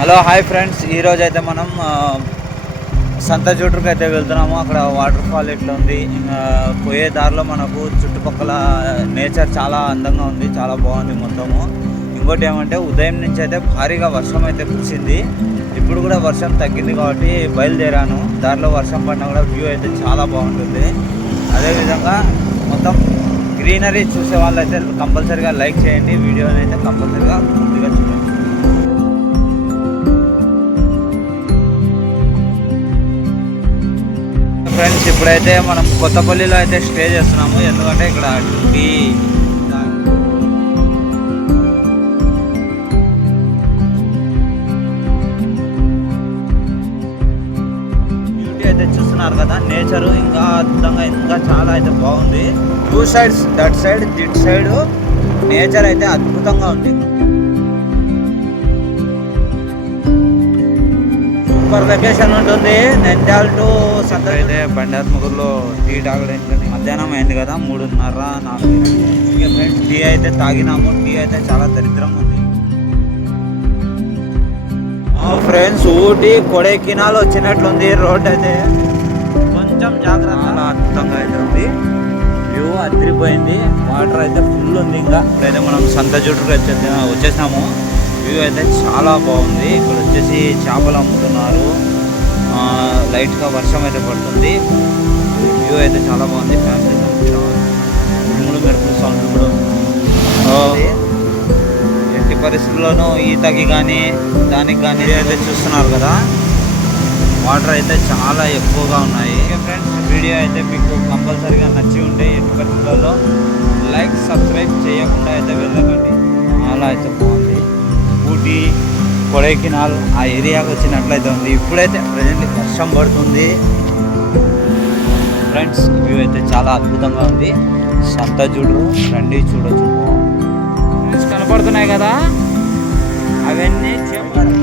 Hello hi friends, ఈరోజు అయితే మనం సంత జూటర్కి అయితే వెళ్తున్నాము. అక్కడ వాటర్ ఫాల్ ఎట్లా ఉంది, పోయే దారిలో మనకు చుట్టుపక్కల నేచర్ చాలా అందంగా ఉంది, చాలా బాగుంది మొత్తము. ఇంకోటి ఏమంటే ఉదయం నుంచి అయితే భారీగా వర్షం అయితే కురిసింది. ఇప్పుడు కూడా వర్షం తగ్గింది కాబట్టి బయలుదేరాను. దారిలో వర్షం పడినా కూడా వ్యూ అయితే చాలా బాగుంటుంది. అదేవిధంగా మొత్తం గ్రీనరీ చూసే వాళ్ళు అయితే కంపల్సరీగా లైక్ చేయండి, వీడియోని అయితే కంపల్సరీగా పూర్తిగా చూడండి. ఫ్రెండ్స్, ఇప్పుడైతే మనం కొత్తపల్లిలో అయితే స్టే చేస్తున్నాము. ఎందుకంటే ఇక్కడ టీ బ్యూటీ అయితే చూస్తున్నారు కదా, నేచరు ఇంకా అద్భుతంగా ఇంకా చాలా అయితే బాగుంది. Two sides, that side this side nature అయితే అద్భుతంగా ఉంది. సూపర్ లొకేషన్ ఉంటుంది. నంద్యాల టు సంత అయితే బండాత్మూరులో టీ తాగడానికి మధ్యాహ్నం అయింది కదా, 3:30-4. ఫ్రెండ్స్, టీ అయితే తాగినాము. టీ అయితే చాలా దరిద్రంగా ఉంది. ఫ్రెండ్స్, ఊటీ కొడైకెనాల్ వచ్చినట్లుంది. రోడ్ అయితే కొంచెం జాగ్రత్త, చాలా అద్భుతంగా అయితే ఉంది. వ్యూ అదిరిపోయింది. వాటర్ అయితే ఫుల్ ఉంది. ఇంకా ఇప్పుడైతే మనం సంత జూటర్కి వచ్చేసినాము. వ్యూ అయితే చాలా బాగుంది. ఇక్కడ వచ్చేసి చేపలు అమ్ముతున్నారు. లైట్గా వర్షం అయితే పడుతుంది. వ్యూ అయితే చాలా బాగుంది. ఫ్యామిలీ మెరుపులు సౌండ్ కూడా ఎట్టి పరిస్థితుల్లోనూ ఈతకి కానీ దానికి కానీ అయితే చూస్తున్నారు కదా, వాటర్ అయితే చాలా ఎక్కువగా ఉన్నాయి. ఫ్రెండ్స్, వీడియో అయితే మీకు కంపల్సరీగా నచ్చి ఉంటే ఎట్టి పరిస్థితుల్లో లైక్ సబ్స్క్రైబ్ చేయకుండా అయితే వెళ్ళకండి. చాలా అయితే బాగుంది. ఊటీ కొడైకెనాల్ ఆ ఏరియాకి వచ్చినట్లయితే ఉంది. ఇప్పుడైతే ప్రజెంట్ వర్షం పడుతుంది. ఫ్రెండ్స్, వ్యూ అయితే చాలా అద్భుతంగా ఉంది. సంత జూటరు రండి, చూడొచ్చు. ఫ్రెండ్స్, కనపడుతున్నాయి కదా, అవన్నీ చేపలు.